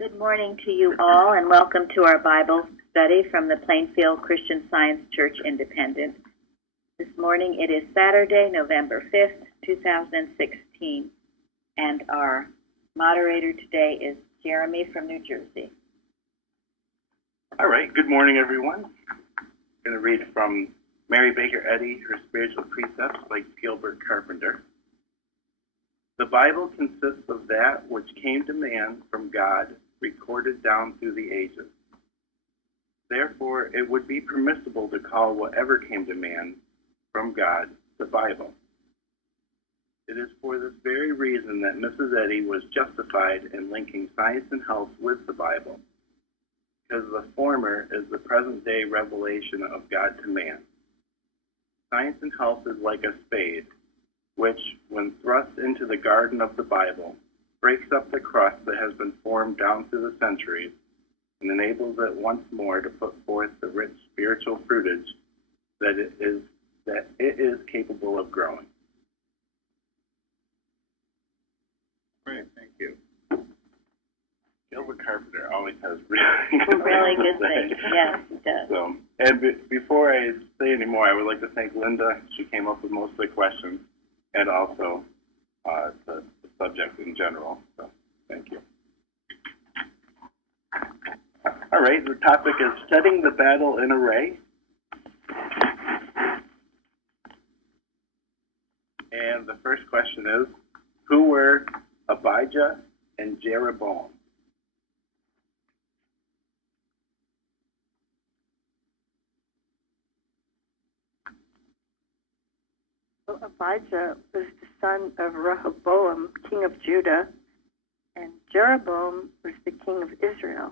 Good morning to you all, and welcome to our Bible study from the Plainfield Christian Science Church Independent. This morning it is Saturday, November 5th, 2016, and our moderator today is Jeremy from New Jersey. All right, good morning, everyone. I'm going to read from Mary Baker Eddy, Her Spiritual Precepts by Gilbert Carpenter. The Bible consists of that which came to man from God, recorded down through the ages. Therefore, it would be permissible to call whatever came to man from God the Bible. It is for this very reason that Mrs. Eddy was justified in linking science and health with the Bible, because the former is the present-day revelation of God to man. Science and health is like a spade, which, when thrust into the garden of the Bible, breaks up the crust that has been formed down through the centuries and enables it once more to put forth the rich spiritual fruitage that it is capable of growing. Great, thank you. Gilbert Carpenter always has really good things. Yes, he does. So, and before I say any more, I would like to thank Linda. She came up with most of the questions, and also the subject in general. So, thank you. All right, the topic is setting the battle in array. And the first question is, who were Abijah and Jeroboam? Well, Abijah was the son of Rehoboam, king of Judah, and Jeroboam was the king of Israel.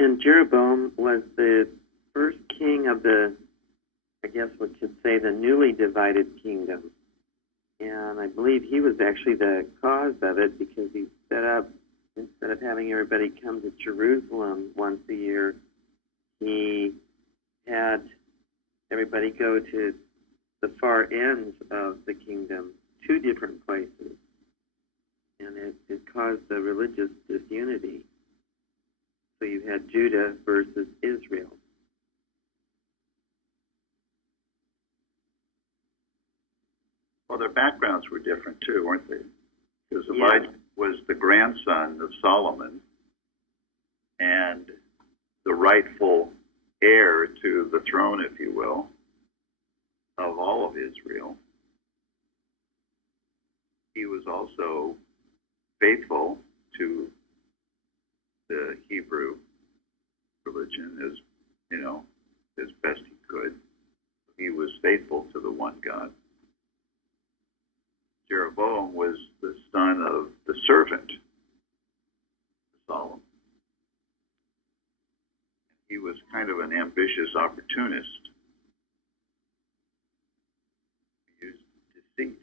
And Jeroboam was the first king of the, I guess we should say, the newly divided kingdom. And I believe he was actually the cause of it, because he set up, instead of having everybody come to Jerusalem once a year, he had everybody go to the far ends of the kingdom, two different places. And it caused a religious disunity. So you had Judah versus Israel. Well, their backgrounds were different too, weren't they? Because Abijah was the grandson of Solomon and the rightful heir to the throne, if you will, of all of Israel. He was also faithful to the Hebrew religion as best he could. He was faithful to the one God. Jeroboam was the son of the servant, Solomon. He was kind of an ambitious opportunist. He used deceit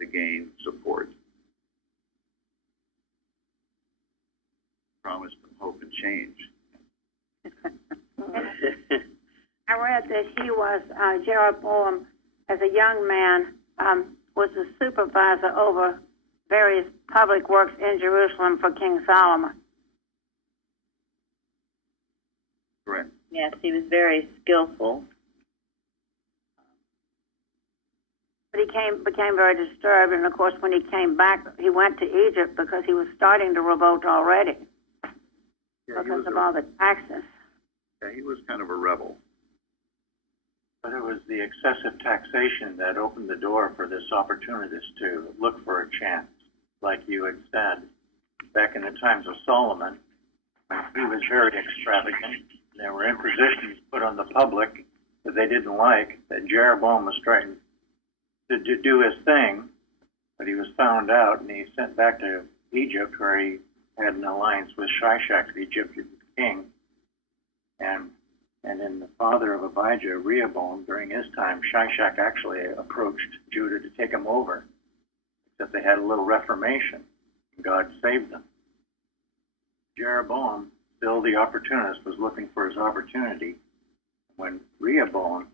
to gain support. Promised them hope and change. I read that he was, Jeroboam, as a young man, was the supervisor over various public works in Jerusalem for King Solomon. Correct. Yes, he was very skillful. But he became very disturbed, and of course when he came back, he went to Egypt because he was starting to revolt already because of all the taxes. Yeah, he was kind of a rebel. But it was the excessive taxation that opened the door for this opportunist to look for a chance. Like you had said, back in the times of Solomon, he was very extravagant. There were impositions put on the public that they didn't like, that Jeroboam was trying to do his thing, but he was found out and he sent back to Egypt, where he had an alliance with Shishak, the Egyptian king. And then the father of Abijah, Rehoboam, during his time, Shishak actually approached Judah to take him over, except they had a little reformation, and God saved them. Jeroboam, still the opportunist, was looking for his opportunity when Rehoboam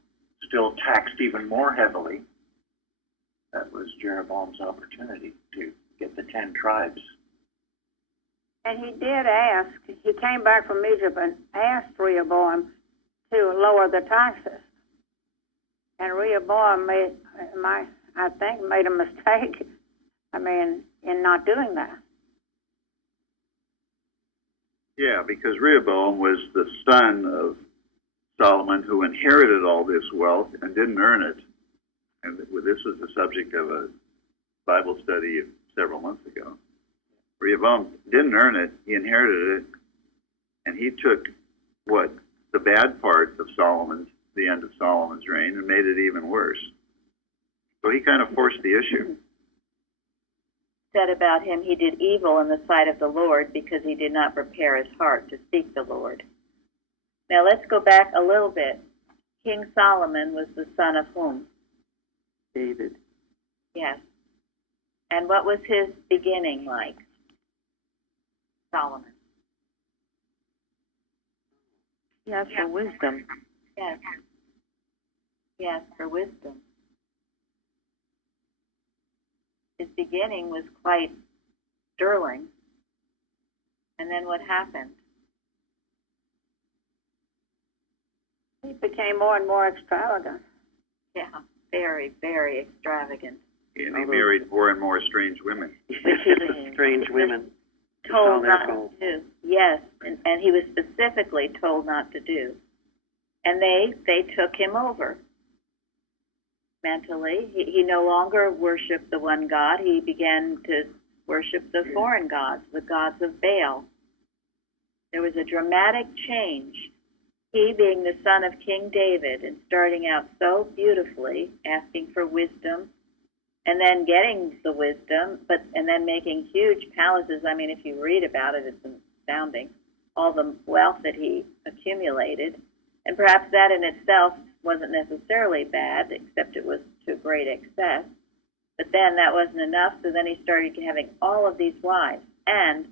still taxed even more heavily That was Jeroboam's opportunity to get the 10 tribes. And he did ask, he came back from Egypt and asked Rehoboam to lower the taxes. And Rehoboam I think, made a mistake, in not doing that. Yeah, because Rehoboam was the son of Solomon who inherited all this wealth and didn't earn it. And this was the subject of a Bible study several months ago. Rehoboam didn't earn it, he inherited it, and he took the bad part of the end of Solomon's reign, and made it even worse. So he kind of forced the issue. Said about him, he did evil in the sight of the Lord because he did not prepare his heart to seek the Lord. Now let's go back a little bit. King Solomon was the son of whom? David. Yes. And what was his beginning like? Solomon. He asked for wisdom. Yes. Yes, for wisdom. His beginning was quite sterling. And then what happened? He became more and more extravagant. Yeah, very, very extravagant. And he married more and more strange women. Strange women. Told not to do. Yes, and he was specifically told not to do. And they took him over. Mentally, he no longer worshipped the one God. He began to worship the foreign gods, the gods of Baal. There was a dramatic change. He, being the son of King David and starting out so beautifully, asking for wisdom, and then getting the wisdom, and then making huge palaces. I mean, if you read about it, it's astounding, all the wealth that he accumulated. And perhaps that in itself wasn't necessarily bad, except it was to great excess. But then that wasn't enough, so then he started having all of these wives. And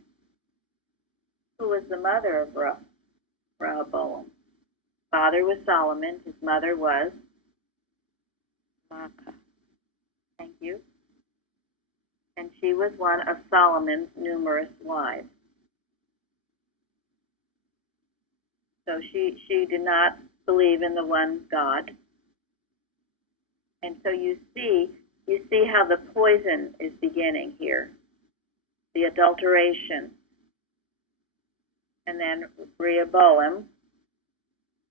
who was the mother of Rehoboam? Father was Solomon. His mother was Maacah. Thank you. And she was one of Solomon's numerous wives. So she did not believe in the one God. And so you see how the poison is beginning here, the adulteration. And then Rehoboam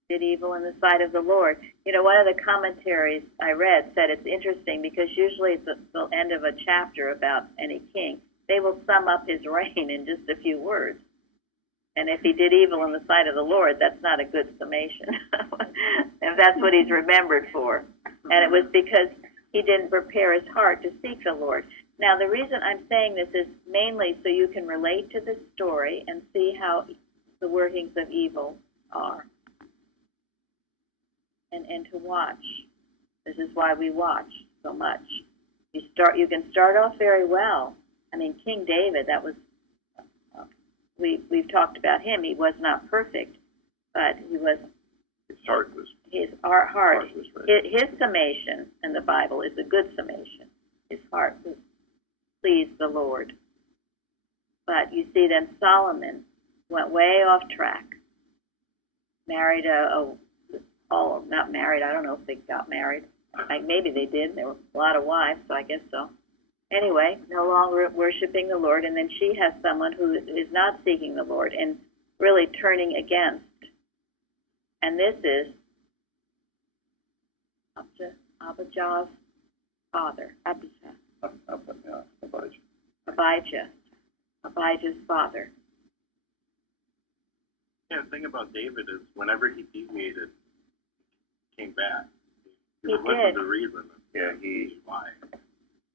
did evil in the sight of the Lord. You know, one of the commentaries I read said it's interesting because usually at the end of a chapter about any king, they will sum up his reign in just a few words. And if he did evil in the sight of the Lord, that's not a good summation. If that's what he's remembered for. And it was because he didn't prepare his heart to seek the Lord. Now, the reason I'm saying this is mainly so you can relate to this story and see how the workings of evil are. And to watch. This is why we watch so much. You can start off very well. I mean, King David, that was we've talked about him. He was not perfect, but his heart was right. His summation in the Bible is a good summation. His heart pleased the Lord. But you see, then Solomon went way off track. Married not married. I don't know if they got married. Maybe they did. There were a lot of wives, so I guess so. Anyway, no longer worshiping the Lord, and then she has someone who is not seeking the Lord and really turning against. And this is Abijah's father. Abijah's father. Yeah, the thing about David is whenever he deviated, he came back. He did. The reason. Yeah, why.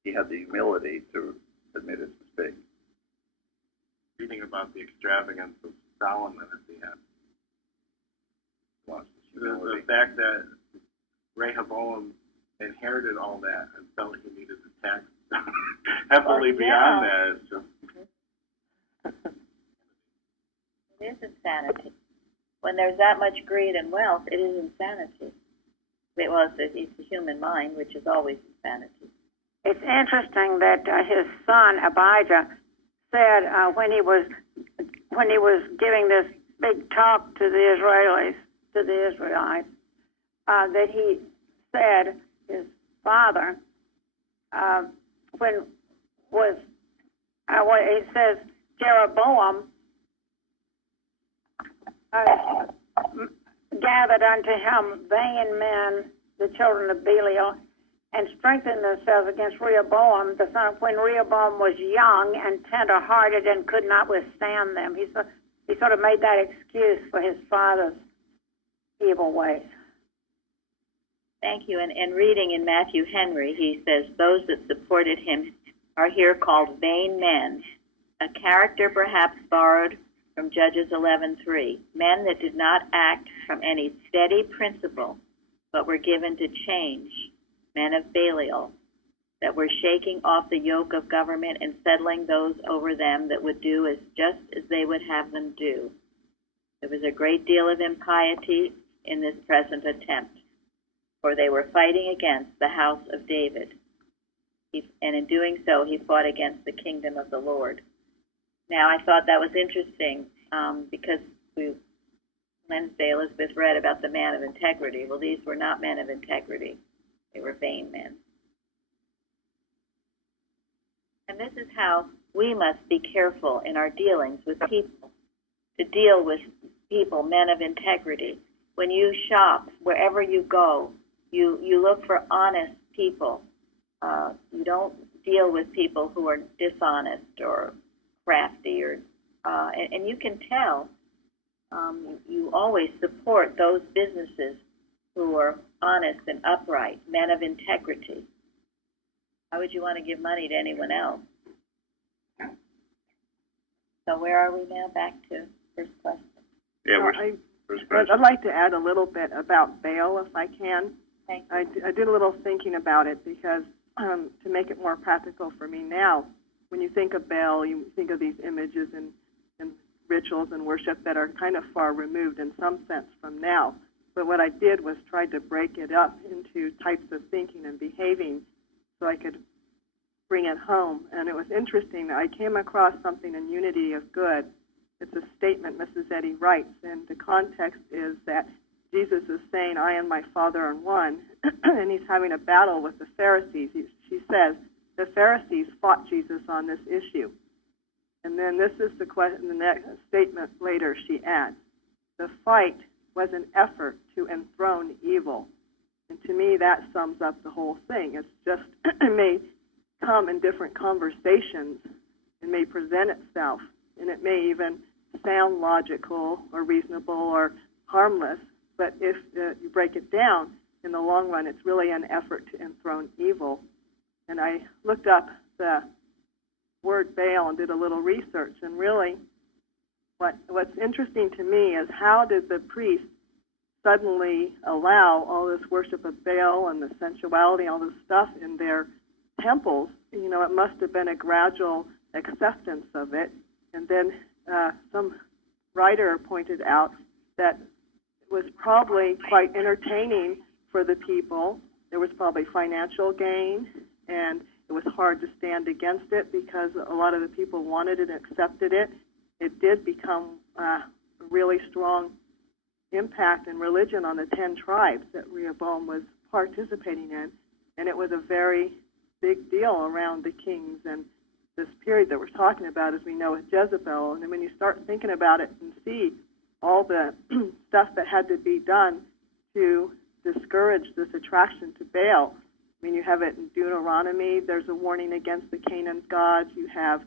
He had the humility to admit his mistake. Reading about the extravagance of Solomon at the end. The fact that Rehoboam inherited all that and felt he needed to tax heavily beyond that is just... It is insanity. When there's that much greed and wealth, it is insanity. Well, it's the human mind, which is always insanity. it's interesting that his son Abijah said when he was giving this big talk to the Israelites, that he said his father when he says Jeroboam gathered unto him vain men, the children of Belial, and strengthened themselves against Rehoboam, the son, when Rehoboam was young and tender-hearted and could not withstand them. He sort of made that excuse for his father's evil ways. Thank you. And reading in Matthew Henry, he says, those that supported him are here called vain men, a character perhaps borrowed from Judges 11:3, men that did not act from any steady principle, but were given to change, men of Belial, that were shaking off the yoke of government and settling those over them that would do just as they would have them do. There was a great deal of impiety in this present attempt, for they were fighting against the house of David. And in doing so, he fought against the kingdom of the Lord. Now, I thought that was interesting because Wednesday, Elizabeth read about the man of integrity. Well, these were not men of integrity. They were vain men. And this is how we must be careful in our dealings with people, to deal with people, men of integrity. When you shop, wherever you go, you look for honest people. You don't deal with people who are dishonest or crafty, and you can tell. You always support those businesses who are honest and upright, men of integrity. Why would you want to give money to anyone else? So where are we now? Back to first question. Yeah, first question. I'd like to add a little bit about Baal, if I can. Thank I did a little thinking about it because to make it more practical for me now, when you think of Baal, you think of these images and rituals and worship that are kind of far removed in some sense from now. But what I did was try to break it up into types of thinking and behaving so I could bring it home. And it was interesting. I came across something in Unity of Good. It's a statement Mrs. Eddy writes, and the context is that Jesus is saying, I and my Father are one, and he's having a battle with the Pharisees. She says, the Pharisees fought Jesus on this issue. And then this is the question, the next statement later she adds, the fight was an effort to enthrone evil. And to me, that sums up the whole thing. It's just, it may come in different conversations, it may present itself, and it may even sound logical or reasonable or harmless, but if you break it down, in the long run, it's really an effort to enthrone evil. And I looked up the word Baal and did a little research, and really what's interesting to me is how did the priests suddenly allow all this worship of Baal and the sensuality, all this stuff in their temples? You know, it must have been a gradual acceptance of it. And then some writer pointed out that it was probably quite entertaining for the people. There was probably financial gain, and it was hard to stand against it because a lot of the people wanted it and accepted it. It did become a really strong impact in religion on the 10 tribes that Rehoboam was participating in, and it was a very big deal around the kings and this period that we're talking about, as we know, with Jezebel. And then when you start thinking about it and see all the stuff that had to be done to discourage this attraction to Baal, I mean, you have it in Deuteronomy. There's a warning against the Canaan gods. You have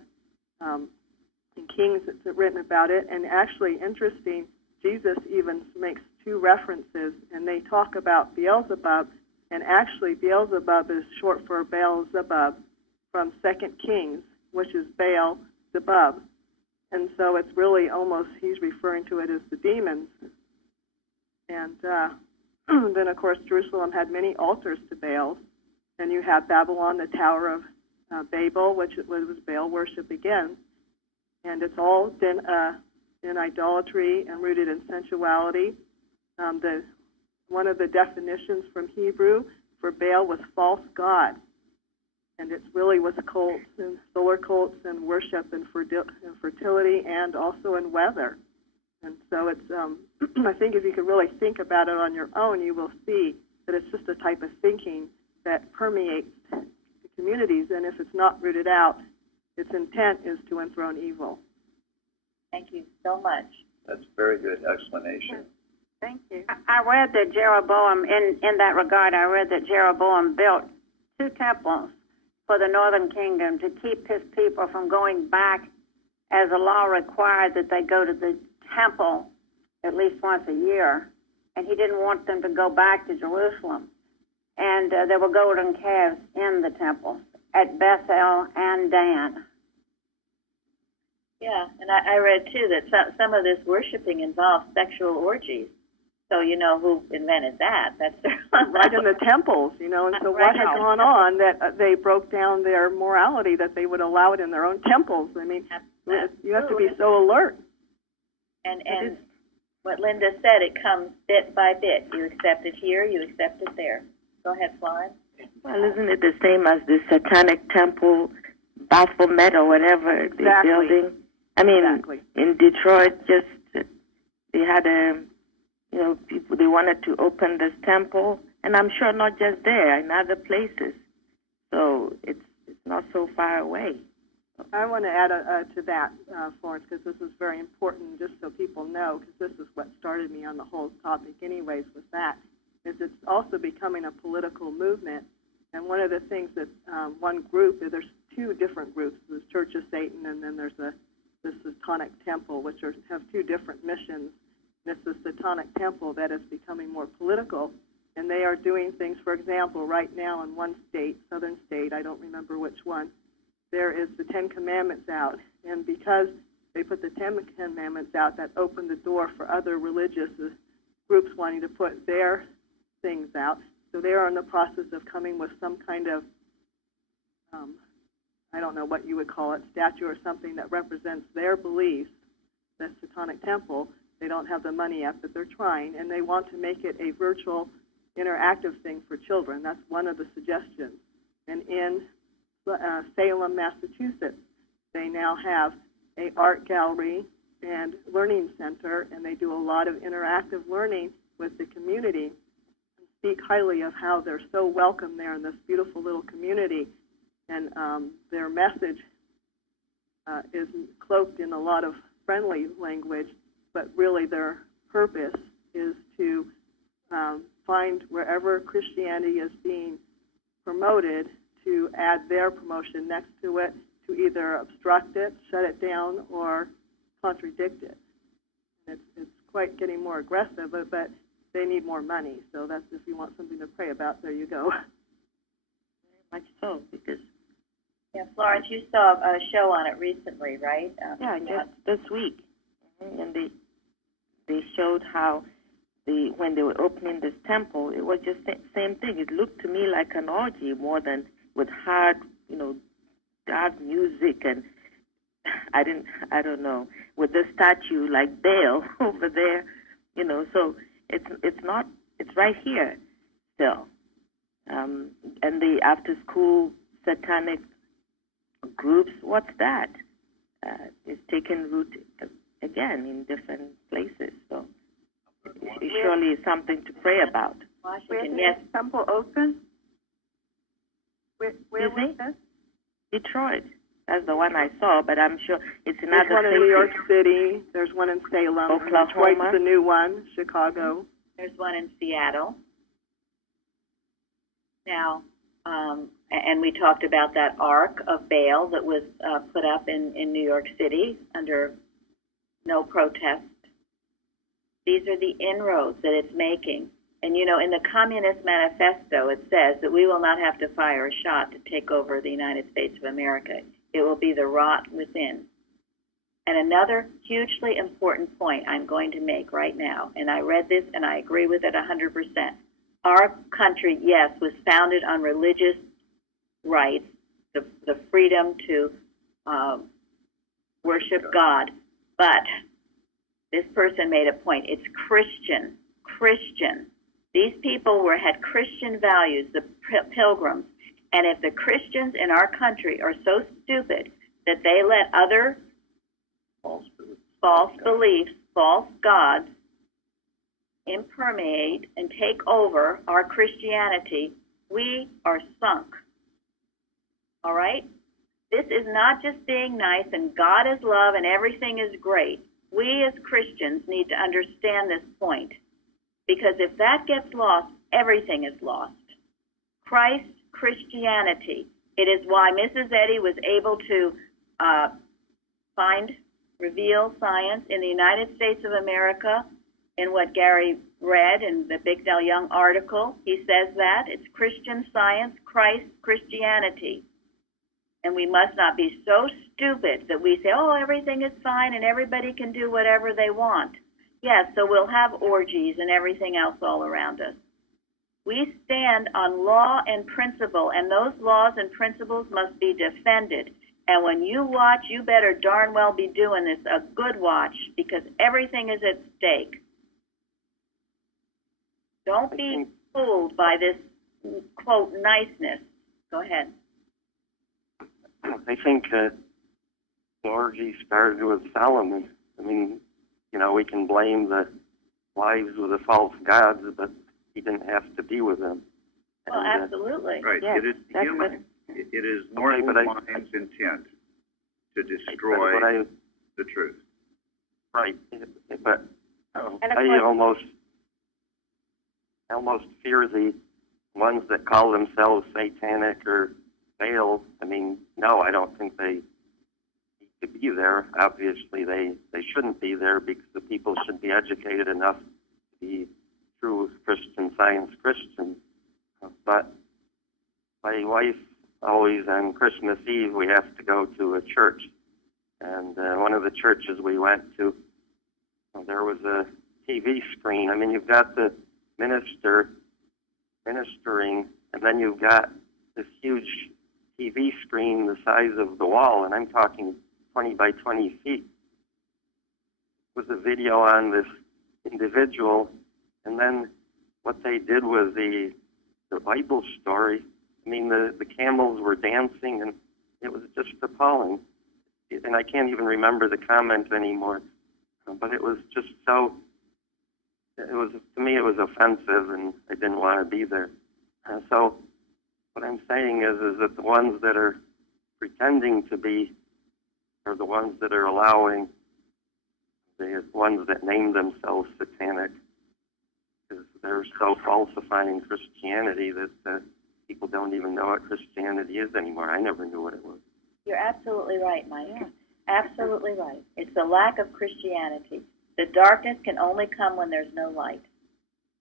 in Kings it's written about it. And actually, interesting, Jesus even makes 2 references, and they talk about Beelzebub. And actually, Beelzebub is short for Baal-zebub from 2 Kings, which is Baal-zebub. And so it's really almost, he's referring to it as the demons. And then, of course, Jerusalem had many altars to Baal. And you have Babylon, the Tower of Babel, which was Baal worship again. And it's all been in idolatry and rooted in sensuality. One of the definitions from Hebrew for Baal was false god. And it really was cults and solar cults and worship and fertility and also in weather. And so it's, I think if you could really think about it on your own, you will see that it's just a type of thinking that permeates the communities. And if it's not rooted out, its intent is to enthrone evil. Thank you so much. That's a very good explanation. Thank you. I read that Jeroboam, in that regard, I read that Jeroboam built 2 temples for the northern kingdom to keep his people from going back, as the law required that they go to the temple at least once a year. And he didn't want them to go back to Jerusalem. And there were golden calves in the temples at Bethel and Dan. Yeah, and I read, too, that some of this worshiping involves sexual orgies. So you know who invented that. That's right in the temples, you know. And so what had gone on that they broke down their morality that they would allow it in their own temples? I mean, you have to be so alert. And what Linda said, it comes bit by bit. You accept it here, you accept it there. Go ahead, Florence. Well, isn't it the same as the Satanic Temple, Baphomet or whatever they're building? I mean, in Detroit, they had people, they wanted to open this temple, and I'm sure not just there, in other places. So it's not so far away. I want to add to that, Florence, because this is very important, just so people know, because this is what started me on the whole topic anyways with that, is it's also becoming a political movement. And one of the things that one group, there's 2 different groups, there's Church of Satan, and then there's the Satanic Temple, which have 2 different missions. It's the Satanic Temple that is becoming more political, and they are doing things, for example, right now in one state, southern state, I don't remember which one, there is the 10 Commandments out, and because they put the 10 Commandments out, that opened the door for other religious groups wanting to put their things out. So they are in the process of coming with some kind of, I don't know what you would call it, statue or something that represents their beliefs, the Satanic Temple. They don't have the money yet, but they're trying, and they want to make it a virtual, interactive thing for children. That's one of the suggestions. And in Salem, Massachusetts, they now have an art gallery and learning center, and they do a lot of interactive learning with the community and speak highly of how they're so welcome there in this beautiful little community. And their message is cloaked in a lot of friendly language, but really their purpose is to find wherever Christianity is being promoted to add their promotion next to it, to either obstruct it, shut it down, or contradict it. And it's quite getting more aggressive, but they need more money. So that's, if you want something to pray about, there you go. Very much so, because... Yeah, Florence, you saw a show on it recently, right? Yeah, just this week. And they showed how when they were opening this temple, it was just the same thing. It looked to me like an orgy more than with hard, dark music, and I don't know, with the statue like Baal over there, so it's right here still. And the after-school satanic groups, what's that? It's taken root again in different places, so it surely is something to pray about. Washington, yes. Temple open? Where was this? Detroit. That's the one I saw, but I'm sure it's in There's other one places. in New York City. There's one in Salem. Oklahoma. Detroit's the new one. Chicago. There's one in Seattle. Now, and we talked about that Ark of Baal that was put up in New York City under no protest. These are the inroads that it's making. And, in the Communist Manifesto, it says that we will not have to fire a shot to take over the United States of America. It will be the rot within. And another hugely important point I'm going to make right now, and I read this and I agree with it 100%. Our country, yes, was founded on religious rights, the freedom to worship God. But this person made a point. It's Christian. These people had Christian values, the pilgrims, And if the Christians in our country are so stupid that they let other false beliefs, false gods, impermeate and take over our Christianity, we are sunk. All right? This is not just being nice and God is love and everything is great. We as Christians need to understand this point, because if that gets lost, everything is lost. Christ, Christianity. It is why Mrs. Eddy was able to reveal science in the United States of America. In what Gary read in the Bicknell Young article, he says that it's Christian Science, Christ, Christianity. And we must not be so stupid that we say, oh, everything is fine and everybody can do whatever they want. Yes, so we'll have orgies and everything else all around us. We stand on law and principle, and those laws and principles must be defended. And when you watch, you better darn well be doing this, a good watch, because everything is at stake. Don't be fooled by this, quote, niceness. Go ahead. I think the orgy started with Solomon. I mean, you know, we can blame the wives of the false gods, but he didn't have to be with them. Well, And, absolutely. Right. Yes, It is that's human. It is mortal mind's intent to destroy the truth. Right. But And of I course, almost fear the ones that call themselves satanic or Baal. I mean, no, I don't think they need to be there. Obviously, they shouldn't be there, because the people should be educated enough to be true Christian Science Christians. But my wife always, on Christmas Eve, we have to go to a church. And one of the churches we went to, there was a TV screen. I mean, you've got the minister ministering, and then you've got this huge TV screen the size of the wall, and I'm talking 20 by 20 feet. It was a video on this individual, and then what they did was the Bible story. I mean, the camels were dancing, and it was just appalling. And I can't even remember the comment anymore, but it was just so, to me, it was offensive, and I didn't want to be there. So what I'm saying is that the ones that are pretending to be are the ones that are allowing the ones that name themselves satanic, because they're so falsifying Christianity that people don't even know what Christianity is anymore. I never knew what it was. You're absolutely right, Mike. Yeah. Absolutely right. It's the lack of Christianity. The darkness can only come when there's no light.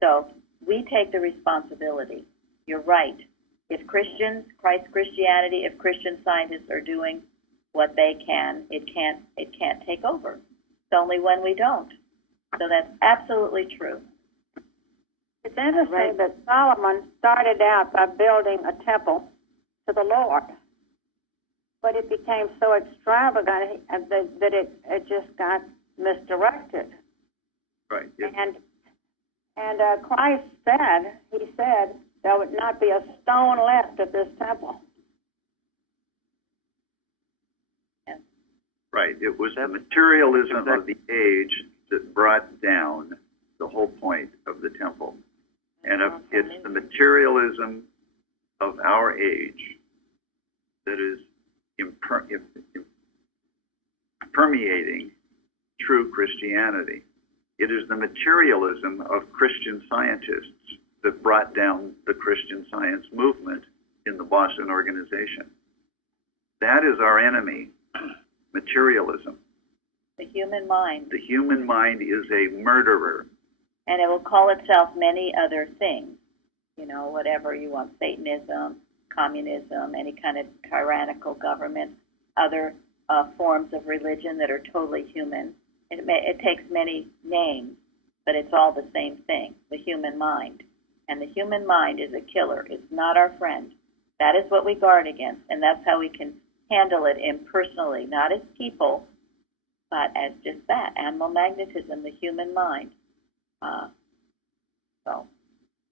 So we take the responsibility. You're right. If Christians, Christ Christianity, if Christian scientists are doing what they can, it can't take over. It's only when we don't. So that's absolutely true. it's interesting that Solomon started out by building a temple to the Lord, but it became so extravagant that it just got misdirected. Right. And Christ said, he said, there would not be a stone left of this temple. Right. It was the materialism of the age that brought down the whole point of the temple. And it's the materialism of our age that is permeating true Christianity. It is the materialism of Christian scientists that brought down the Christian Science movement in the Boston organization. That is our enemy, materialism. The human mind. The human mind is a murderer. And it will call itself many other things. You know, whatever you want, Satanism, communism, any kind of tyrannical government, other forms of religion that are totally human. It takes many names, but it's all the same thing, the human mind. And the human mind is a killer. It's not our friend. That is what we guard against, and that's how we can handle it impersonally, not as people, but as just that, animal magnetism, the human mind.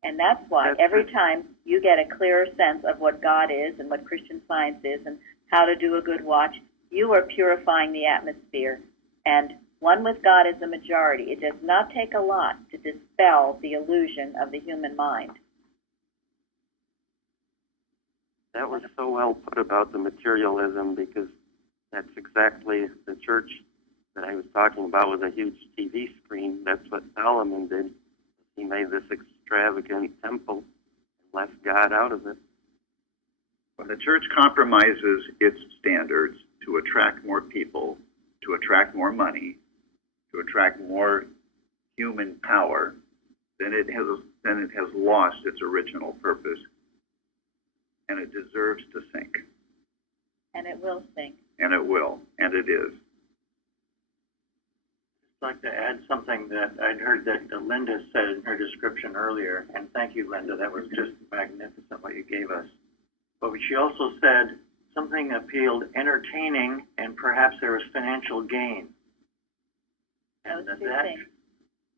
And that's why every time you get a clearer sense of what God is and what Christian Science is and how to do a good watch, you are purifying the atmosphere. And one with God is a majority. It does not take a lot to dispel the illusion of the human mind. That was so well put about the materialism, because that's exactly the church that I was talking about with a huge TV screen. That's what Solomon did. He made this extravagant temple and left God out of it. When the church compromises its standards to attract more people, to attract more money, to attract more human power, then it has lost its original purpose, and it deserves to sink. And it will sink. And it will, and it is. I'd like to add something that I'd heard that Linda said in her description earlier, and thank you, Linda. That was just magnificent what you gave us. But she also said something appealed, entertaining, and perhaps there was financial gain. And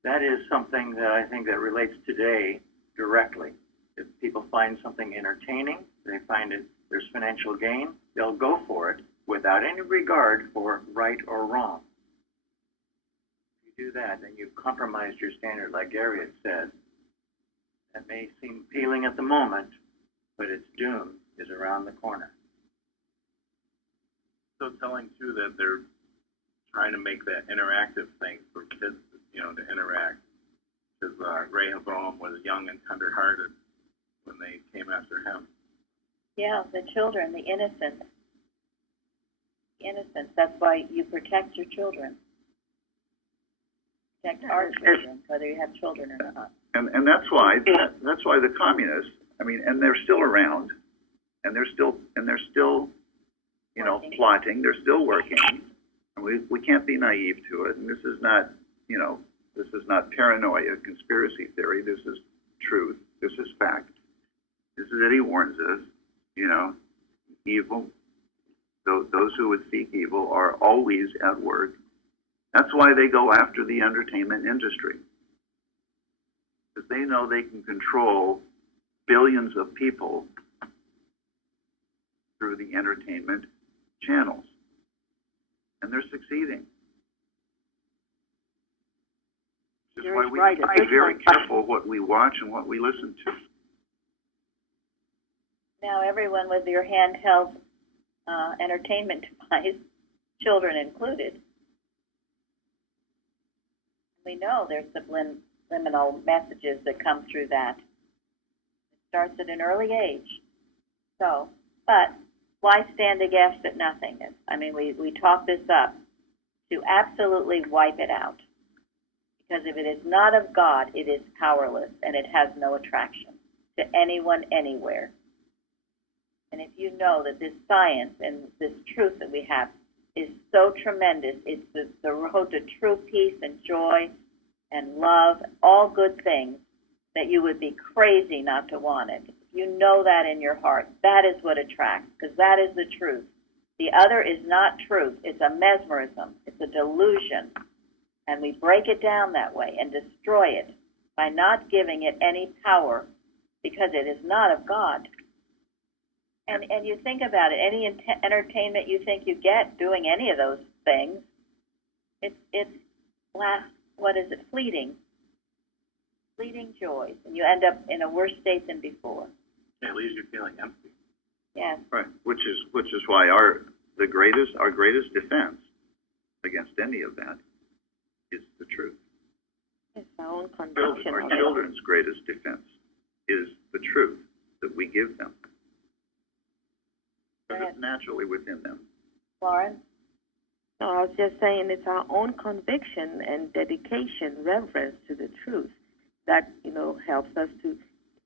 that is something that I think that relates today directly. If people find something entertaining, they find it there's financial gain, they'll go for it without any regard for right or wrong. If you do that, then you've compromised your standard, like Gary had said. That may seem appealing at the moment, but its doom is around the corner. So telling too that they're trying to make that interactive thing for kids, to interact. Because Rehoboam was young and tender-hearted when they came after him. Yeah, the children, the innocence. The innocence. That's why you protect your children. Protect our children, whether you have children or not. And that's why the communists, and they're still around, and they're still plotting, they're still working. And we can't be naive to it. And this is not paranoia, conspiracy theory. This is truth. This is fact. This is that he warns us, evil. Those who would seek evil are always at work. That's why they go after the entertainment industry. Because they know they can control billions of people through the entertainment channels. And they're succeeding. Which is why we have to be very careful what we watch and what we listen to. Now everyone with your handheld entertainment device, children included, we know there's subliminal messages that come through that. It starts at an early age. So, but why stand aghast at nothingness? We talk this up to absolutely wipe it out. Because if it is not of God, it is powerless, and it has no attraction to anyone, anywhere. And if you know that this science and this truth that we have is so tremendous, it's the road to true peace and joy and love, all good things, that you would be crazy not to want it. If you know that in your heart, that is what attracts, because that is the truth. The other is not truth. It's a mesmerism. It's a delusion. And we break it down that way and destroy it by not giving it any power, because it is not of God. And you think about it, any entertainment you think you get doing any of those things, it's fleeting joys, and you end up in a worse state than before. It leaves you feeling empty. Yes. Right. Which is why our greatest defense against any of that is the truth. It's our own conviction. Our children's greatest defense is the truth that we give them. Because it's naturally within them. Lauren? No, I was just saying it's our own conviction and dedication, reverence to the truth that, helps us to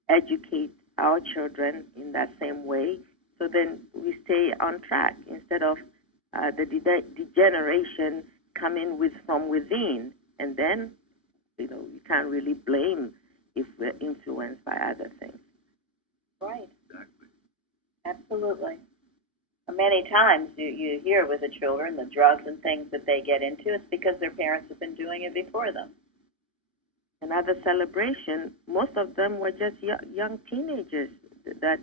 educate our children in that same way. So then we stay on track instead of the degeneration coming from within. And then, you can't really blame if we're influenced by other things. Right. Exactly. Absolutely. Many times you hear with the children, the drugs and things that they get into, it's because their parents have been doing it before them. And at the celebration, most of them were just young teenagers that,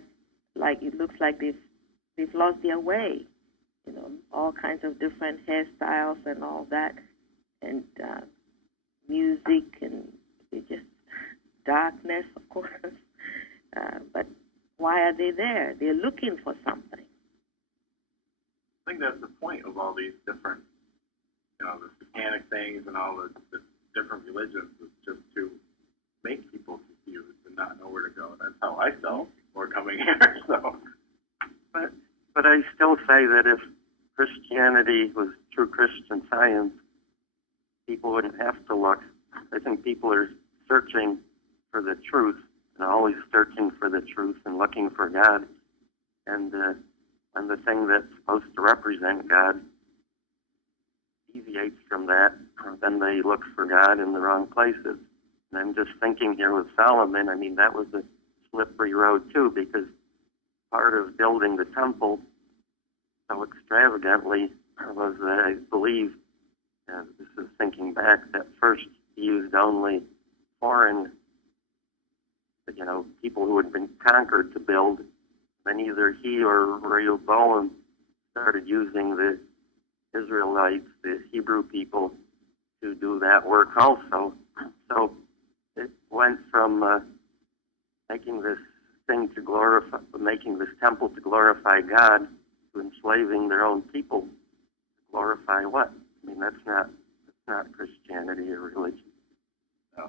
like, it looks like they've lost their way. You know, all kinds of different hairstyles and all that, and music, and just darkness, of course. But why are they there? They're looking for something. I think that's the point of all these different, the satanic things and all the different religions, is just to make people confused and not know where to go. That's how I felt before coming here. So, but I still say that if Christianity was true Christian Science, people wouldn't have to look. I think people are searching for the truth and always searching for the truth and looking for God. And when the thing that's supposed to represent God deviates from that, then they look for God in the wrong places. And I'm just thinking here with Solomon, I mean, that was a slippery road too, because part of building the temple so extravagantly was, I believe, this is thinking back, that first he used only foreign, people who had been conquered to build. Then either he or Jeroboam started using the Israelites, the Hebrew people, to do that work also. So it went from making this temple to glorify God, to enslaving their own people to glorify what? I mean, that's not Christianity or religion.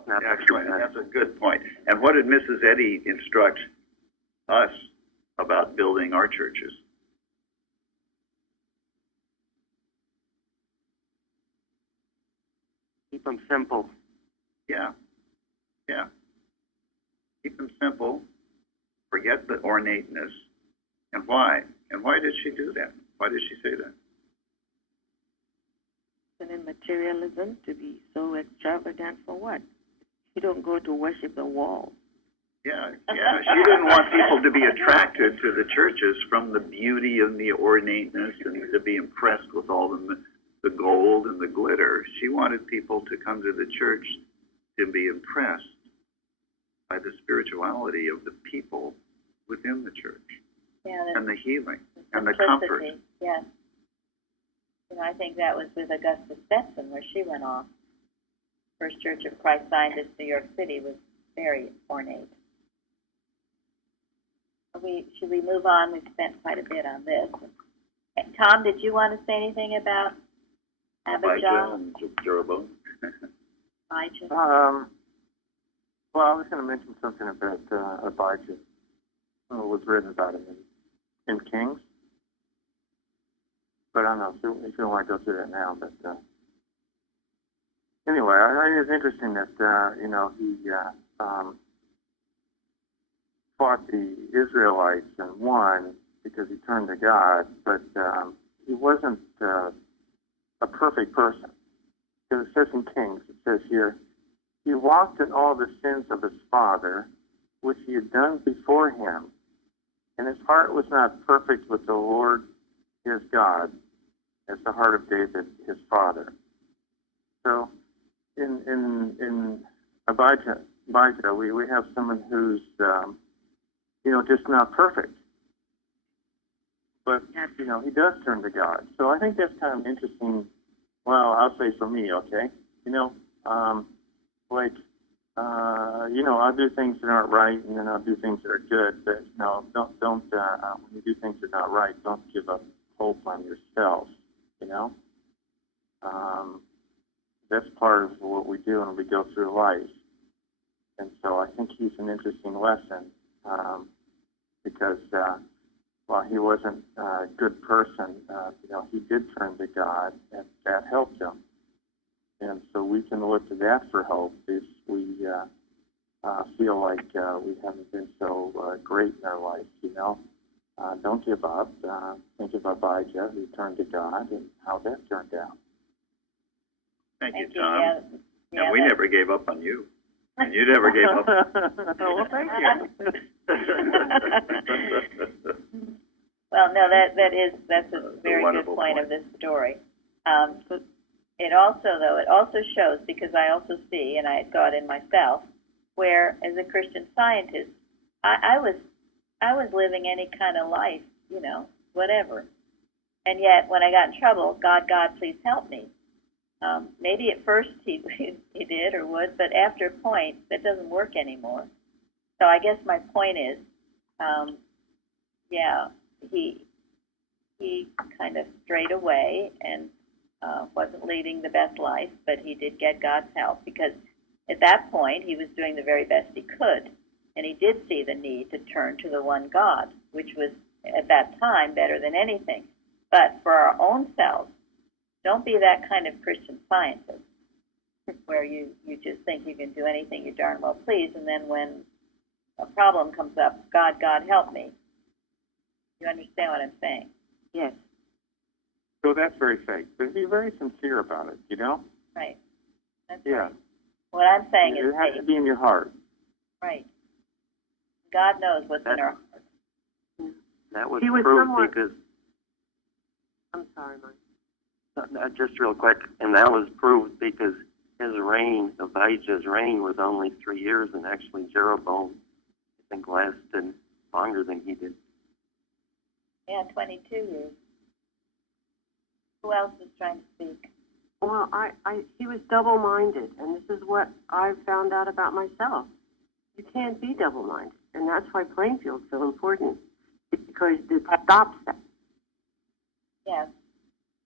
No, excellent. That's a good point. And what did Mrs. Eddy instruct us about building our churches? Keep them simple. Yeah. Keep them simple. Forget the ornateness. And why? And why did she do that? Why did she say that? And in materialism, to be so extravagant for what? You don't go to worship the wall. Yeah. She didn't want people to be attracted to the churches from the beauty and the ornateness and to be impressed with all the gold and the glitter. She wanted people to come to the church to be impressed by the spirituality of the people within the church, and the healing and the comfort. Yes. I think that was with Augusta Stetson where she went off. First Church of Christ Scientists, New York City, was very ornate. Should we move on? We've spent quite a bit on this. Tom, did you want to say anything about Abijah and Jeroboam? Abijah? Well, I was going to mention something about Abijah. It was written about him in Kings. But I don't know if you want to go through that now. But anyway, I think it's interesting that, he fought the Israelites and won because he turned to God. But he wasn't a perfect person. Because it says in Kings, it says here, he walked in all the sins of his father, which he had done before him, and his heart was not perfect with the Lord his God, as the heart of David his father. So, in Abijah, we have someone who's, just not perfect, but he does turn to God. So I think that's kind of interesting. Well, I'll say for me, okay, I'll do things that aren't right, and then I'll do things that are good. But don't when you do things that are not right, don't give up hope on yourself. That's part of what we do when we go through life. And so I think he's an interesting lesson because while he wasn't a good person, he did turn to God, and that helped him. And so we can look to that for hope if we feel like we haven't been so great in our life, Don't give up. Think of Abijah, who turned to God, and how that turned out. Thank you, Tom. And we never gave up on you. And you never gave up. Well, thank you. Well, no, that's a very good point of this story. it also shows, because I also see, and I saw it in myself, where as a Christian Scientist, I was living any kind of life, whatever. And yet, when I got in trouble, God, please help me. Maybe at first he did or would, but after a point, that doesn't work anymore. So I guess my point is, he kind of strayed away and wasn't leading the best life, but he did get God's help, because at that point he was doing the very best he could, and he did see the need to turn to the one God, which was at that time better than anything. But for our own selves, don't be that kind of Christian Scientist where you just think you can do anything you darn well please, and then when a problem comes up, God help me. You understand what I'm saying? Yes. So that's very fake. But be very sincere about it, Right. That's Yeah. right. What I'm saying is it has to be in your heart. Right. God knows what's in our heart. That was He was proved somewhat- because, I'm sorry, Mike. just real quick, and that was proved because his reign, Abijah's reign, was only 3 years, and actually Jeroboam, I think, lasted longer than he did. Yeah, 22 years. Who else is trying to speak? Well, he was double-minded, and this is what I found out about myself. You can't be double-minded, and that's why Plainfield's so important, because it stops that. Yes.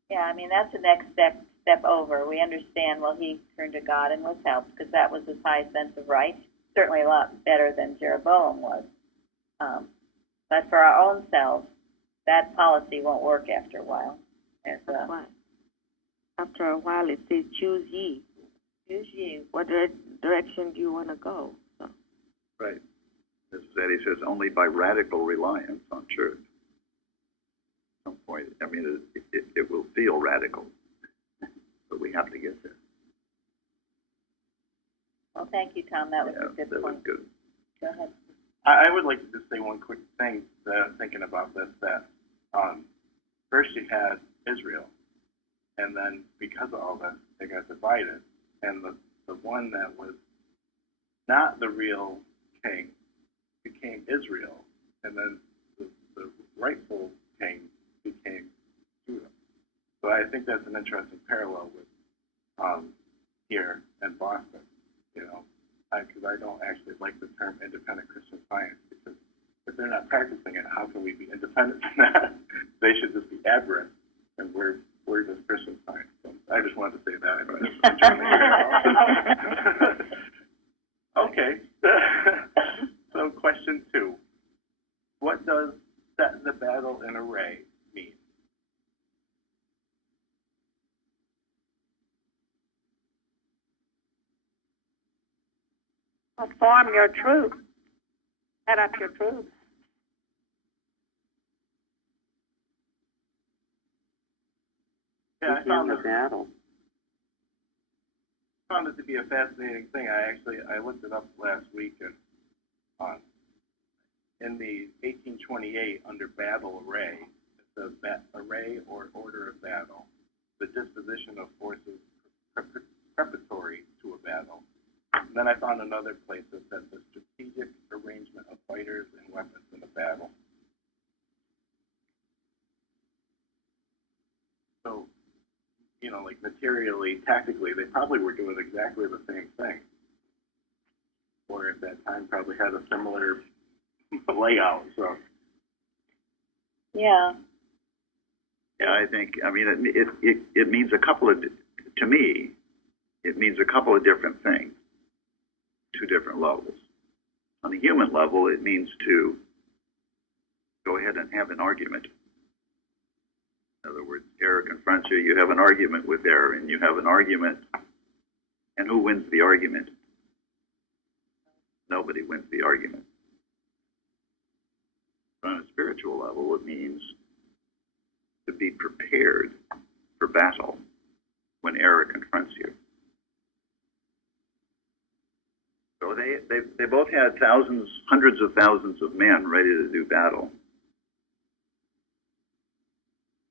Yeah, I mean, that's the next step over. We understand, well, he turned to God and was helped, because that was his high sense of right. Certainly a lot better than Jeroboam was. But for our own selves, that policy won't work after a while. That's why. After a while, it says, choose ye. Choose ye. What direction do you want to go? So. Right. As Eddie says, only by radical reliance on truth. At some point, I mean, it will feel radical, but we have to get there. Well, thank you, Tom. That was a good that point. was good. Go ahead. I would like to just say one quick thing, thinking about this, that first you had Israel, and then because of all this, they got divided, and the one that was not the real king became Israel, and then the rightful king became Judah. So I think that's an interesting parallel with here in Boston, because I don't actually like the term independent Christian Science, because if they're not practicing it, how can we be independent from that? They should just be aberrant, and we're just Christian Science. So I just wanted to say that. Okay. So question 2. What does set the battle in array mean? Form your troops. Set up your troops. Yeah, I found the battle. it to be a fascinating thing. I looked it up last week, and in the 1828 under battle array, it says array or order of battle, the disposition of forces preparatory to a battle. And then I found another place that said the strategic arrangement of fighters and weapons in a battle. So, like materially, tactically, they probably were doing exactly the same thing. Or at that time probably had a similar layout, so. Yeah. Yeah, I mean, it means to me, it means a couple of different things, 2 different levels. On the human level, it means to go ahead and have an argument. In other words, error confronts you, you have an argument with error, and you have an argument, and who wins the argument? Nobody wins the argument. But on a spiritual level, it means to be prepared for battle when error confronts you. So they both had thousands, hundreds of thousands of men ready to do battle.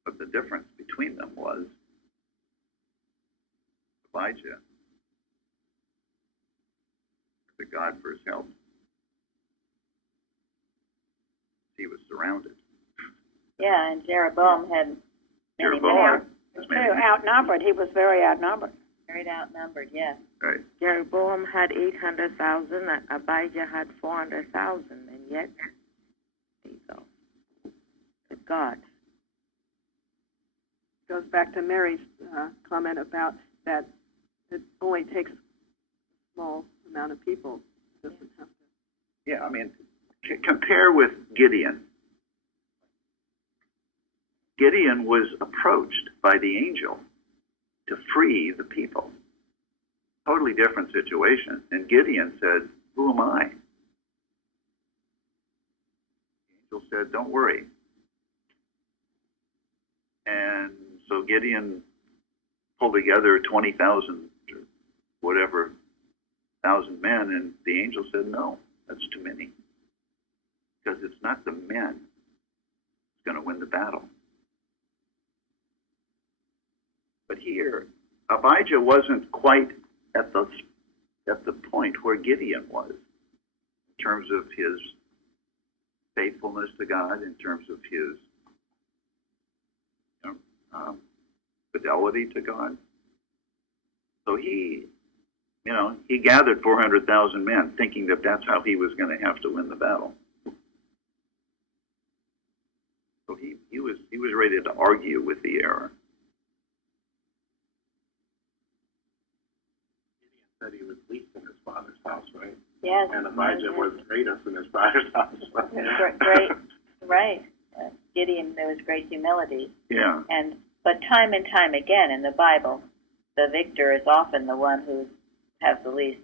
But the difference between them was Abijah to God for his help. He was surrounded. Yeah, and Jeroboam had many Jeroboam more. had as many men. Outnumbered. He was very outnumbered. Very outnumbered, yes. Right. Jeroboam had 800,000, Abijah had 400,000, and yet, there you go. With God. Goes back to Mary's comment about that it only takes a small amount of people. It doesn't have to. Yeah, I mean, compare with Gideon. Gideon was approached by the angel to free the people. Totally different situation. And Gideon said, "Who am I?" The angel said, "Don't worry." And so Gideon pulled together 20,000, whatever, thousand men, and the angel said, "No, that's too many. Because it's not the men that's going to win the battle." But here, Abijah wasn't quite at the point where Gideon was in terms of his faithfulness to God, in terms of his fidelity to God. So he gathered 400,000 men, thinking that that's how he was going to have to win the battle. So he was ready to argue with the error. Said he was least in his father's house, right? Yes. And Abijah was greatest in his father's house. Great, right. Gideon, there was great humility. Yeah. But time and time again in the Bible, the victor is often the one who has the least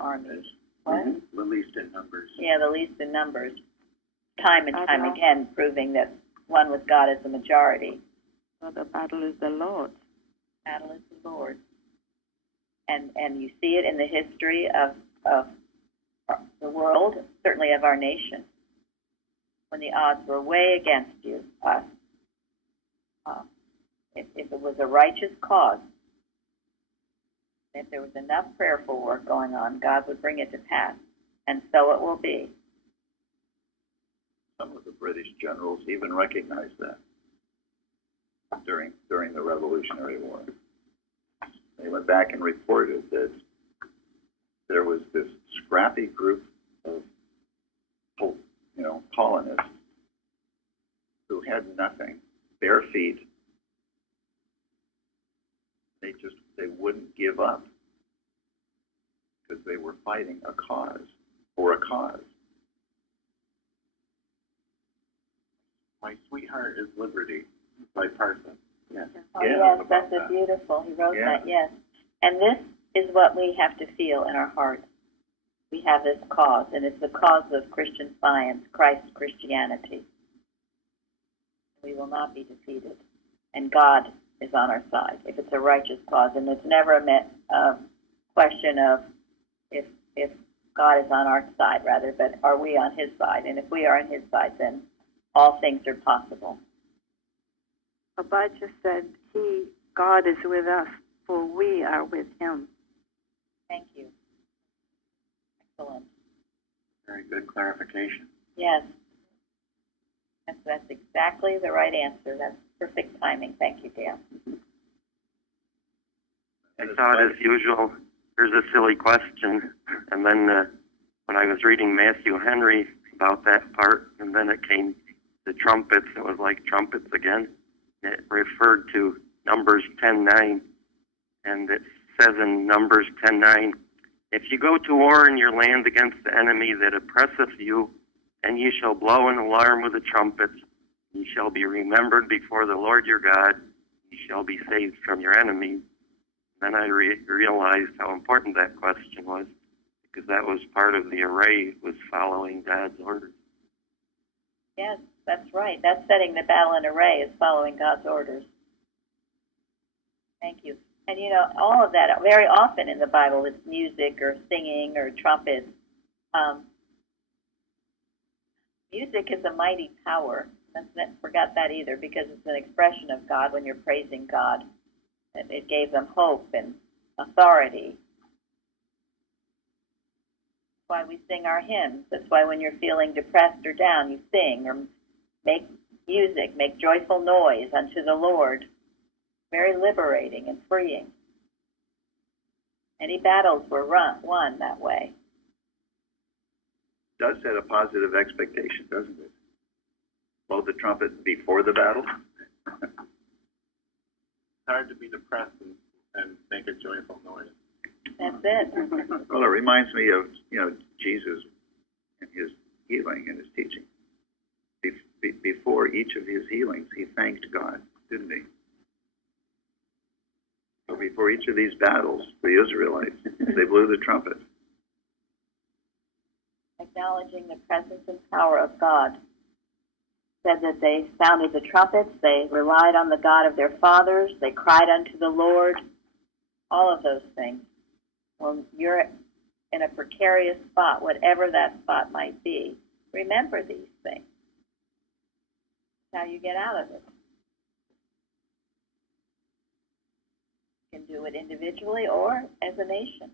armies. What? The least in numbers. Yeah, the least in numbers. Time and time again, proving that one with God is the majority. So the battle is the Lord's. Battle is the Lord's. And you see it in the history of the world, certainly of our nation. When the odds were way against you, us, if it was a righteous cause, if there was enough prayerful work going on, God would bring it to pass. And so it will be. Some of the British generals even recognized that during the Revolutionary War. They went back and reported that there was this scrappy group of, colonists who had nothing, bare feet. They wouldn't give up because they were fighting a cause, for a cause. My Sweetheart is Liberty by Parsons. Yes. Oh, yes, that's beautiful. He wrote that, yes. And this is what we have to feel in our hearts. We have this cause, and it's the cause of Christian Science, Christ's Christianity. We will not be defeated. And God is on our side if it's a righteous cause. And it's never a question of if God is on our side, rather, but are we on his side? And if we are on his side, then all things are possible. Abijah said, God is with us, for we are with him. Thank you. Excellent. Very good clarification. Yes. That's exactly the right answer. That's perfect timing. Thank you, Dale. I thought, as usual, here's a silly question. And then when I was reading Matthew Henry about that part, and then it came to trumpets, it was like trumpets again. It referred to Numbers 10:9, and it says in Numbers 10:9, "If you go to war in your land against the enemy that oppresseth you, and ye shall blow an alarm with a trumpet, ye shall be remembered before the Lord your God, ye shall be saved from your enemies." Then I realized how important that question was, because that was part of the array, was following God's orders. Yes, that's right. That's setting the battle in array, is following God's orders. Thank you. And all of that, very often in the Bible, it's music or singing or trumpets. Music is a mighty power. Let's not forget that either, because it's an expression of God when you're praising God. That it gave them hope and authority. That's why we sing our hymns. That's why when you're feeling depressed or down, you sing or make music, make joyful noise unto the Lord. Very liberating and freeing. Many battles were won that way. It does set a positive expectation, doesn't it? Blow the trumpet before the battle. It's hard to be depressed and make a joyful noise. That's it. Well, it reminds me of, Jesus and his healing and his teaching. Before each of his healings, he thanked God, didn't he? So before each of these battles, the Israelites, they blew the trumpet. Acknowledging the presence and power of God. Said that they sounded the trumpets, they relied on the God of their fathers, they cried unto the Lord, all of those things. When you're in a precarious spot, whatever that spot might be, remember these things. That's how you get out of it. You can do it individually or as a nation.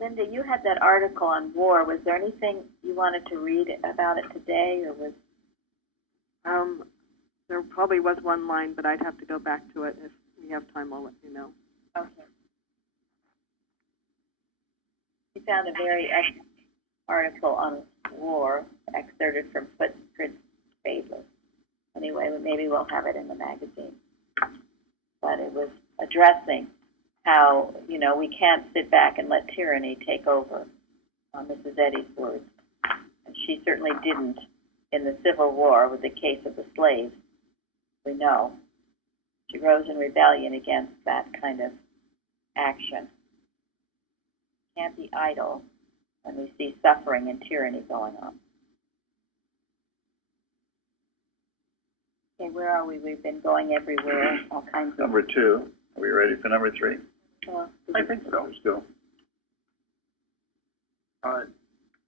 Linda, you had that article on war. Was there anything you wanted to read about it today, or was? There probably was one line, but I'd have to go back to it. If we have time, I'll let you know. Okay. You found a very excellent article on war, excerpted from Footprints Favor. Anyway, maybe we'll have it in the magazine. But it was addressing how, we can't sit back and let tyranny take over, Mrs. Eddy's words. And she certainly didn't in the Civil War with the case of the slaves. We know. She rose in rebellion against that kind of action. Can't be idle when we see suffering and tyranny going on. Okay, where are we? We've been going everywhere, all kinds of... Number 2. Are we ready for number 3? I think so. Still.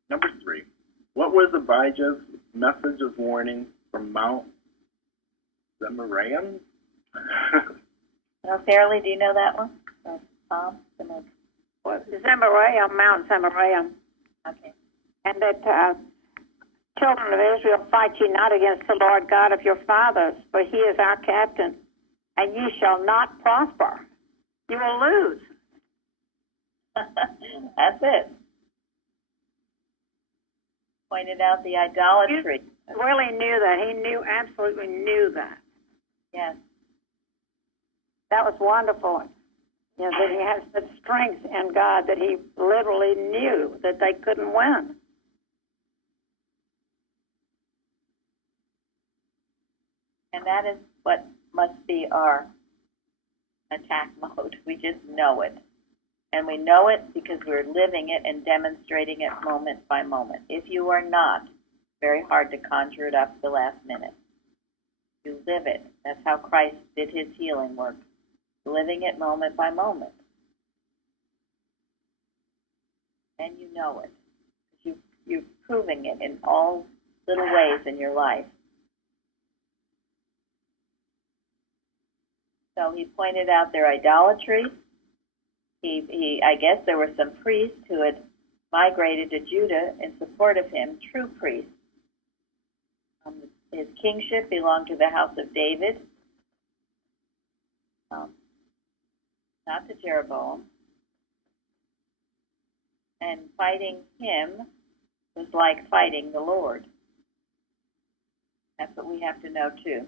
Number 3. What was Abijah's message of warning from Mount Zemaraim? Fairly, do you know that one? Tom? Zemaraim, Mount Zemaraim. Okay. And that children of Israel, fight ye not against the Lord God of your fathers, for he is our captain, and ye shall not prosper. You will lose. That's it. Pointed out the idolatry. He really knew that. He absolutely knew that. Yes. That was wonderful. That he had such strength in God that he literally knew that they couldn't win. And that is what must be our attack mode. We just know it. And we know it because we're living it and demonstrating it moment by moment. If you are not, it's very hard to conjure it up the last minute. You live it. That's how Christ did his healing work. Living it moment by moment. And you know it. You're proving it in all little ways in your life. So he pointed out their idolatry. I guess there were some priests who had migrated to Judah in support of him, true priests. His kingship belonged to the house of David, not to Jeroboam. And fighting him was like fighting the Lord. That's what we have to know too.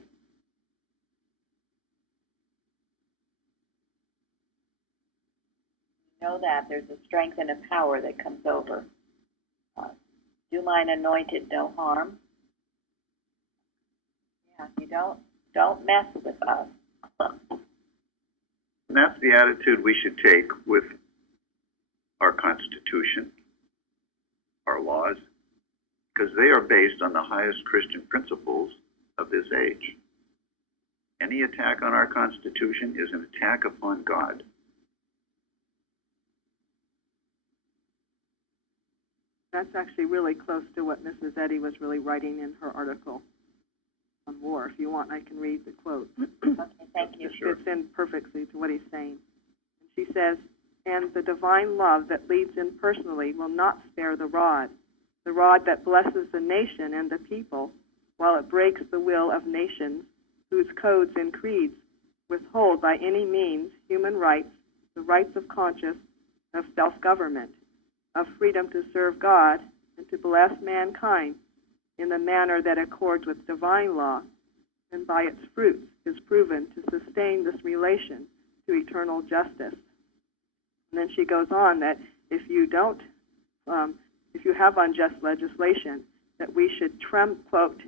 Know that there's a strength and a power that comes over. Do mine anointed no harm. Yeah, you don't mess with us. And that's the attitude we should take with our Constitution, our laws, because they are based on the highest Christian principles of this age. Any attack on our Constitution is an attack upon God. That's actually really close to what Mrs. Eddy was really writing in her article. war. If you want, I can read the quote. Okay, thank you. It fits in perfectly to what he's saying. And she says, "And the divine love that leads impersonally will not spare the rod that blesses the nation and the people, while it breaks the will of nations, whose codes and creeds withhold by any means human rights, the rights of conscience, of self-government, of freedom to serve God and to bless mankind in the manner that accords with divine law, and by its fruits is proven to sustain this relation to eternal justice." And then she goes on that if you don't, if you have unjust legislation, that we should, quote,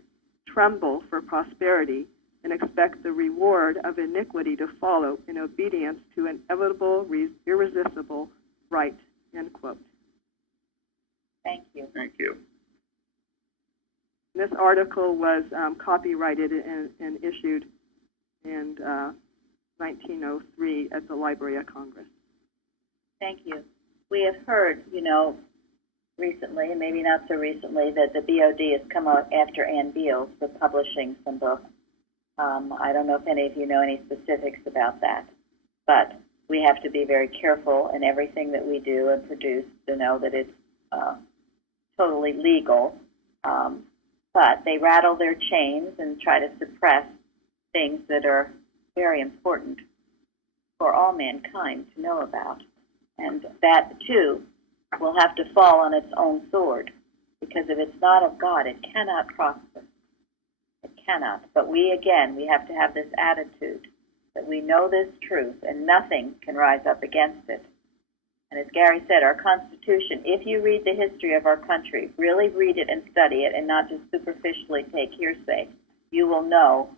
tremble for prosperity and expect the reward of iniquity to follow in obedience to inevitable, irresistible right, end quote. Thank you. Thank you. This article was copyrighted and issued in 1903 at the Library of Congress. Thank you. We have heard, recently, and maybe not so recently, that the BOD has come out after Ann Beals for publishing some books. I don't know if any of you know any specifics about that, but we have to be very careful in everything that we do and produce to know that it's totally legal. But they rattle their chains and try to suppress things that are very important for all mankind to know about. And that, too, will have to fall on its own sword, because if it's not of God, it cannot prosper. It cannot. But we have to have this attitude that we know this truth and nothing can rise up against it. And as Gary said, our Constitution, if you read the history of our country, really read it and study it and not just superficially take hearsay, you will know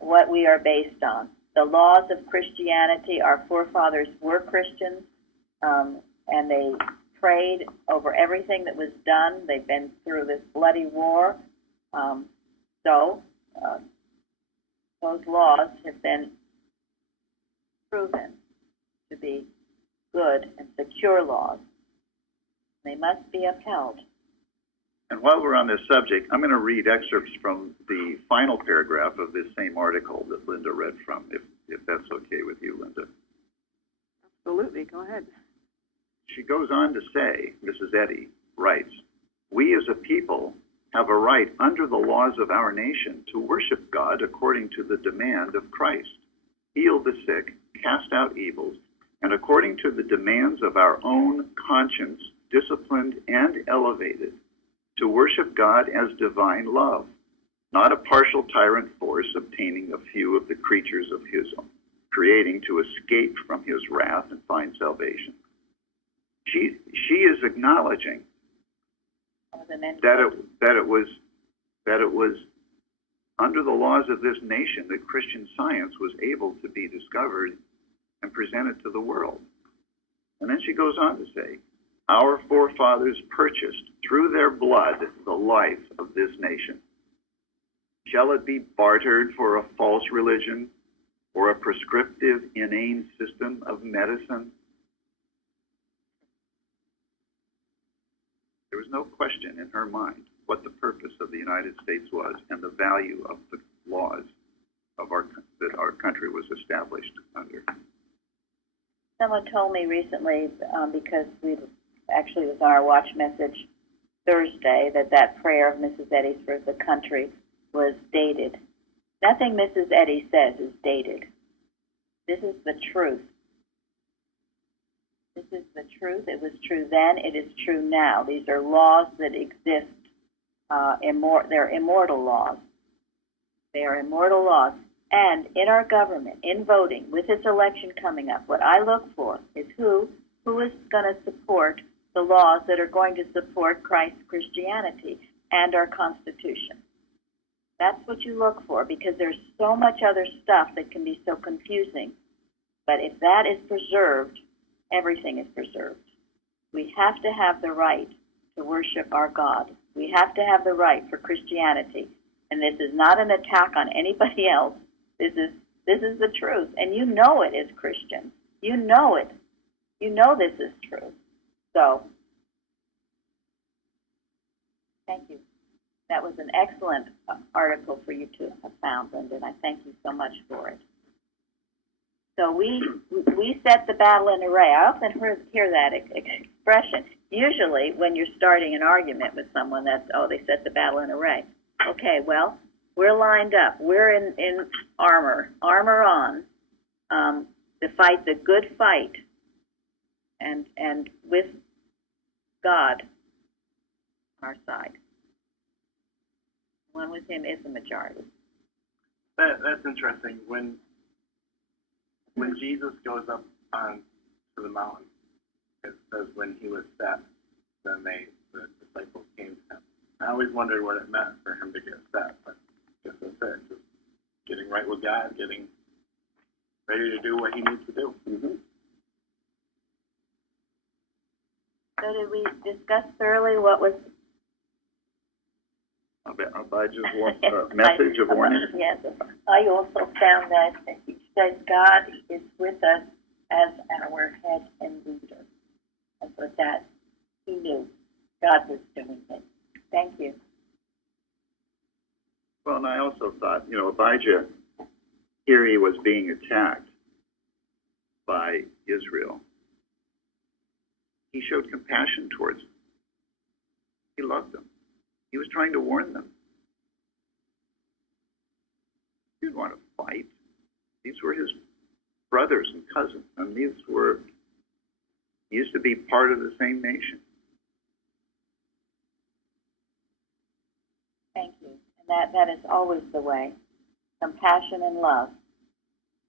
what we are based on. The laws of Christianity, our forefathers were Christians, and they prayed over everything that was done. They've been through this bloody war. Those laws have been proven to be good and secure laws. They must be upheld. And while we're on this subject, I'm going to read excerpts from the final paragraph of this same article that Linda read from, if that's okay with you, Linda. Absolutely. Go ahead. She goes on to say, Mrs. Eddy writes, "We as a people have a right under the laws of our nation to worship God according to the demand of Christ, heal the sick, cast out evils, and according to the demands of our own conscience, disciplined and elevated, to worship God as divine love, not a partial tyrant force obtaining a few of the creatures of his creating to escape from his wrath and find salvation." She is acknowledging that it was under the laws of this nation that Christian Science was able to be discovered and presented to the world. And then she goes on to say, "Our forefathers purchased through their blood the life of this nation. Shall it be bartered for a false religion or a prescriptive, inane system of medicine?" There was no question in her mind what the purpose of the United States was and the value of the laws of that our country was established under. Someone told me recently, because we actually was on our watch message Thursday, that prayer of Mrs. Eddy's for the country was dated. Nothing Mrs. Eddy says is dated. This is the truth. This is the truth. It was true then. It is true now. These are laws that exist. They're immortal laws. They are immortal laws. And in our government, in voting, with this election coming up, what I look for is who is going to support the laws that are going to support Christ's Christianity and our Constitution. That's what you look for, because there's so much other stuff that can be so confusing. But if that is preserved, everything is preserved. We have to have the right to worship our God. We have to have the right for Christianity. And this is not an attack on anybody else. This is the truth. And you know it as Christians. You know it. You know this is true. So, thank you. That was an excellent article for you to have found, Linda, and I thank you so much for it. So we set the battle in array. I often hear that expression. Usually when you're starting an argument with someone, that's, oh, they set the battle in array. Okay, well, we're lined up. We're in armor on, to fight the good fight, and with God on our side. One with him is the majority. That's interesting. When Jesus goes up on to the mountain, it says when he was set, then the disciples came to him. I always wondered what it meant for him to get set, but I guess that's it. Just getting right with God, getting ready to do what he needs to do. Mm-hmm. So did we discuss thoroughly what was Abijah's message of warning? Yes. I also found that he says God is with us as our head and leader. And for that, he knew God was doing it. Thank you. Well, and I also thought, Abijah, here he was being attacked by Israel. He showed compassion towards them. He loved them. He was trying to warn them. He didn't want to fight. These were his brothers and cousins, and these used to be part of the same nation. Thank you. And that is always the way. Compassion and love.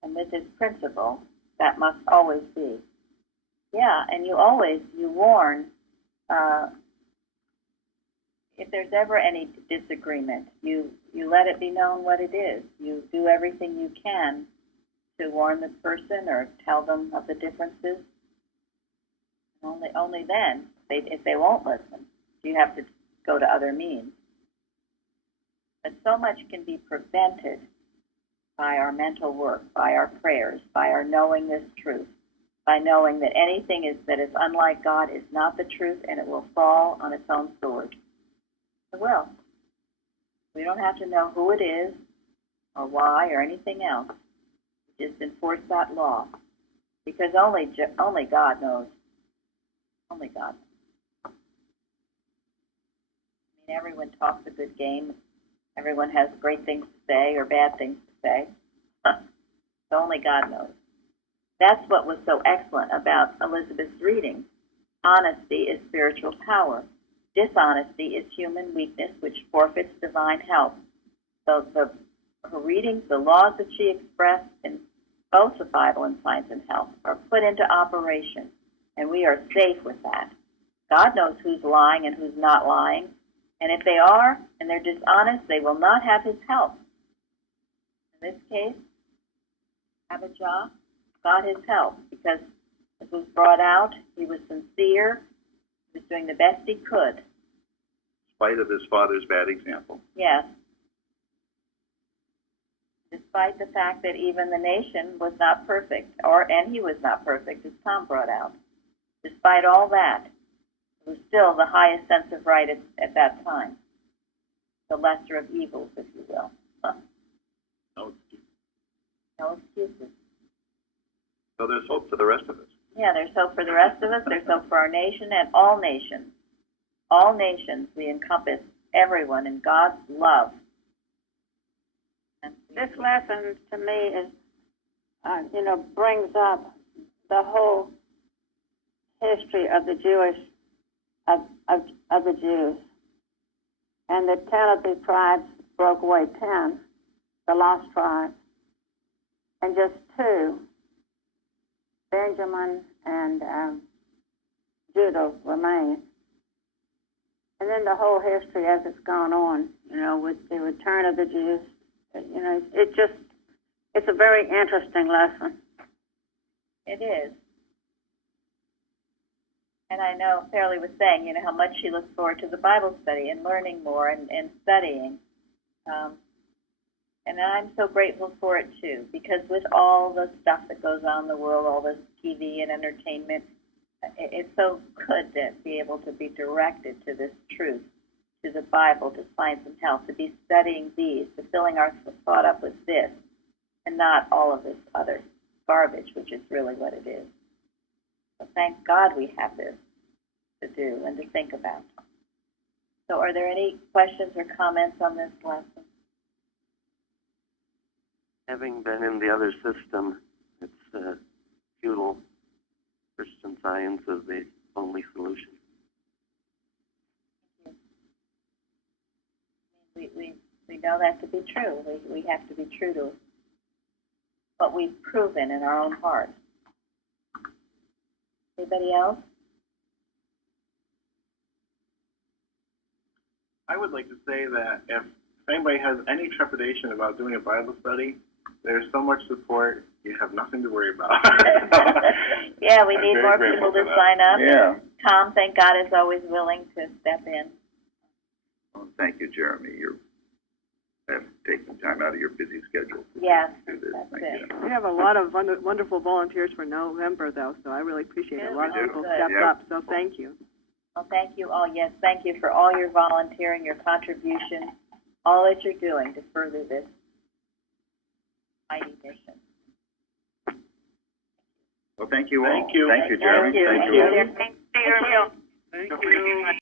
And with this principle, that must always be. Yeah, and you warn, if there's ever any disagreement, you let it be known what it is. You do everything you can to warn the person or tell them of the differences. Only then, if they won't listen, you have to go to other means. But so much can be prevented by our mental work, by our prayers, by our knowing this truth, by knowing that anything that is unlike God is not the truth, and it will fall on its own sword. It will. We don't have to know who it is or why or anything else. Just enforce that law, because only God knows. Only God. I mean, everyone talks a good game. Everyone has great things to say or bad things to say. So only God knows. That's what was so excellent about Elizabeth's reading. Honesty is spiritual power. Dishonesty is human weakness, which forfeits divine help. So her readings, the laws that she expressed in both the Bible and Science and Health, are put into operation, and we are safe with that. God knows who's lying and who's not lying, and if they are and they're dishonest, they will not have his help. In this case, Abijah got his help because it was brought out, he was sincere, he was doing the best he could. In spite of his father's bad example. Yes. Despite the fact that even the nation was not perfect, and he was not perfect, as Tom brought out. Despite all that, it was still the highest sense of right at that time. The lesser of evils, if you will. No excuse. No excuses. So there's hope for the rest of us. Yeah, there's hope for the rest of us. There's hope for our nation and all nations. All nations, we encompass everyone in God's love. This lesson to me is, brings up the whole history of the of the Jews. And the 10 of the tribes broke away, 10, the lost tribes, and just 2, Benjamin and Judah, remain. And then the whole history as it's gone on, with the return of the Jews, it's a very interesting lesson. It is. And I know Fairley was saying, how much she looks forward to the Bible study and learning more and studying. And I'm so grateful for it, too, because with all the stuff that goes on in the world, all this TV and entertainment, it's so good to be able to be directed to this truth, to the Bible to find some help, to be studying these, to filling our thought up with this, and not all of this other garbage, which is really what it is. So thank God we have this to do and to think about. So are there any questions or comments on this lesson? Having been in the other system, it's futile. Christian Science is the only solution. We know that to be true. We have to be true to what we've proven in our own heart. Anybody else? I would like to say that if anybody has any trepidation about doing a Bible study, there's so much support. You have nothing to worry about. Yeah, we need more people to sign up. Yeah. Tom, thank God, is always willing to step in. Well, thank you, Jeremy. You're taking time out of your busy schedule Yes, to do this. that's Thank it. you. We have a lot of wonderful volunteers for November, though, so I really appreciate it. A lot of Yeah, people good. stepped Yeah. up, so thank you. Well, thank you all. Yes, thank you for all your volunteering, your contribution, all that you're doing to further this mighty mission. Well, thank you all. Thank you. Thank you, Jeremy. Thank you. Thank you. Thank you.